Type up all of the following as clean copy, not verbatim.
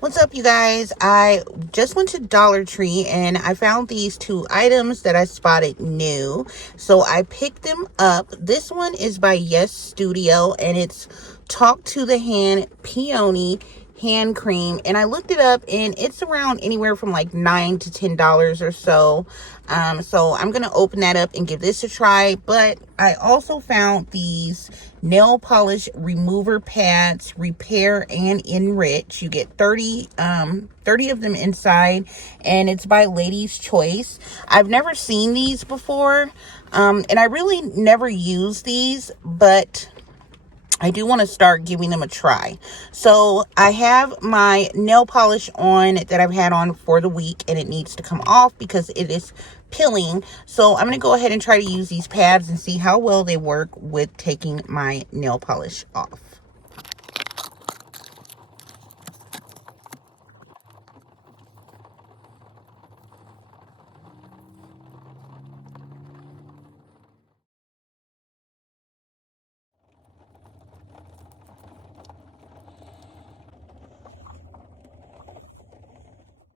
What's up, you guys? I just went to Dollar Tree and I found these two items that I spotted new. So I picked them up. This one is by Yes Studio and it's Talk to the Hand Peony hand cream, and I looked it up and it's around anywhere from like $9 to $10 or so. So I'm gonna open that up and give this a try. But I also found these nail polish remover pads, repair and enrich. You get 30 of them inside, and it's by Ladies Choice. I've never seen these before, and I really never use these, but I do want to start giving them a try. So I have my nail polish on that I've had on for the week, and it needs to come off because it is peeling. So I'm going to go ahead and try to use these pads and see how well they work with taking my nail polish off.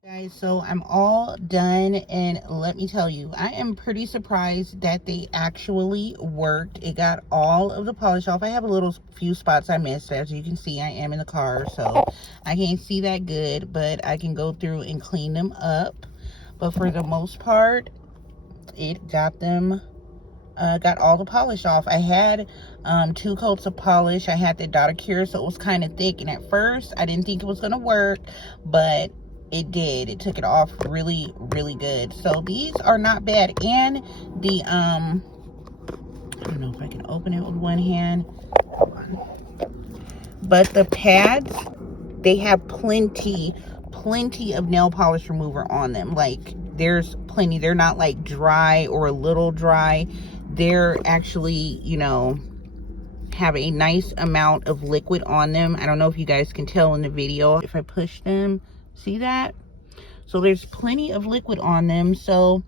Guys, so I'm all done, and let me tell you, I am pretty surprised that they actually worked. It got all of the polish off. I have a little few spots I missed. As you can see, I am in the car, so I can't see that good, but I can go through and clean them up. But for the most part, it got them got all the polish off. I had 2 coats of polish. I had the Dot Cure, so it was kind of thick, and at first I didn't think it was gonna work, but it did. It took it off really good. So these are not bad. And the I don't know if I can open it with one hand. Hold on. But the pads, they have plenty of nail polish remover on them. Like, there's plenty. They're not like dry or a little dry. They're actually, you know, have a nice amount of liquid on them. I don't know if you guys can tell in the video. If I push them, see that? So there's plenty of liquid on them. So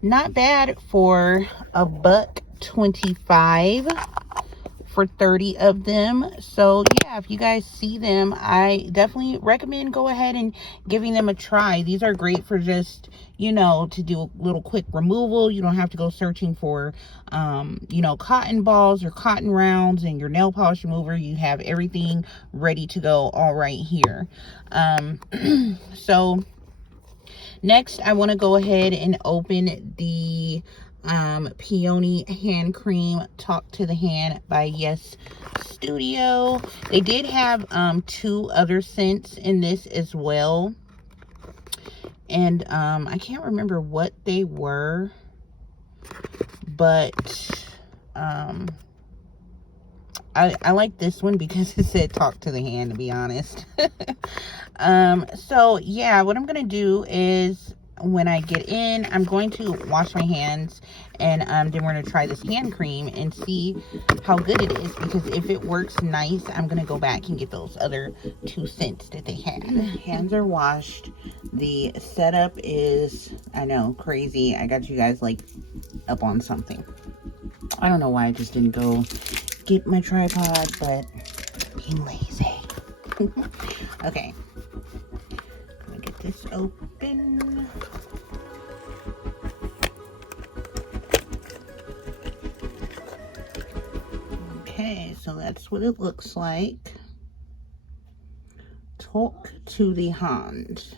not bad for $1.25 for 30 of them. So yeah, if you guys see them, I definitely recommend go ahead and giving them a try. These are great for just, you know, to do a little quick removal. You don't have to go searching for you know, cotton balls or cotton rounds and your nail polish remover. You have everything ready to go all right here. So next, I want to go ahead and open the Peony hand cream Talk to the Hand by Yes Studio. They did have 2 other scents in this as well, and I can't remember what they were, but I like this one because it said Talk to the Hand, to be honest. So yeah, what I'm gonna do is, when I get in, I'm going to wash my hands, and then we're going to try this hand cream and see how good it is, because if it works nice, I'm going to go back and get those other 2 scents that they had. Hands are washed. The setup is, I know, crazy. I got you guys like up on something. I don't know why I just didn't go get my tripod, but being lazy. Okay. Let me get this open. Okay, so that's what it looks like. Talk to the Hand.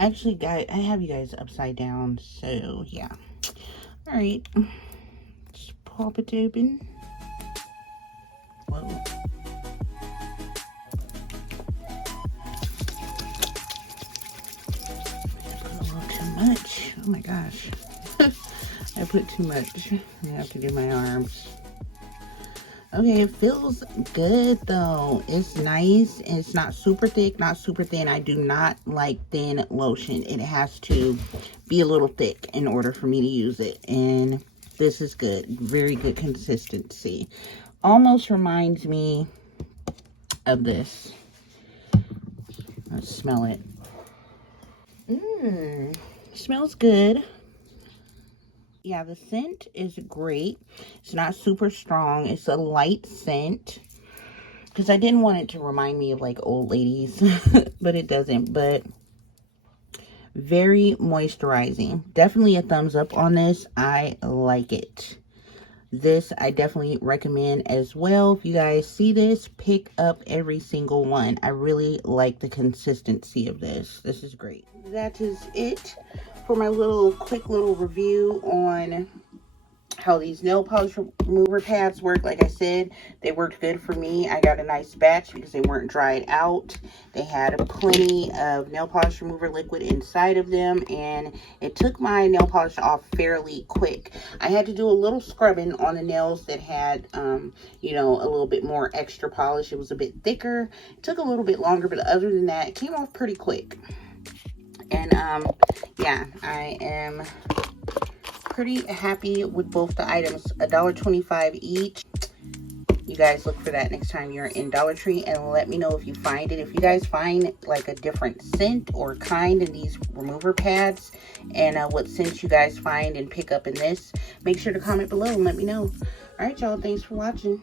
Actually, guys, I have you guys upside down, so yeah. All right, let's pop it open. Whoa. A little too much. Oh my gosh. I put too much. I have to do my arms. Okay, it feels good though. It's nice. It's not super thick, not super thin. I do not like thin lotion. It has to be a little thick in order for me to use it. And this is good. Very good consistency. Almost reminds me of this. Let's smell it. Smells good. Yeah, the scent is great. It's not super strong. It's a light scent. because I didn't want it to remind me of like old ladies, but it doesn't. But very moisturizing. Definitely a thumbs up on this. I like it. This I definitely recommend as well. If you guys see this, pick up every single one. I really like the consistency of this. This is great. That is it for my quick little review on how these nail polish remover pads work. Like I said, they worked good for me. I got a nice batch because they weren't dried out. They had plenty of nail polish remover liquid inside of them, and it took my nail polish off fairly quick. I had to do a little scrubbing on the nails that had you know, a little bit more extra polish. It was a bit thicker. It took a little bit longer, but other than that, it came off pretty quick. And yeah, I am pretty happy with both the items. $1.25 each. You guys look for that next time you're in Dollar Tree, and let me know if you find it. If you guys find like a different scent or kind in these remover pads, and what scents you guys find and pick up in this, make sure to comment below and let me know. All right, y'all, thanks for watching.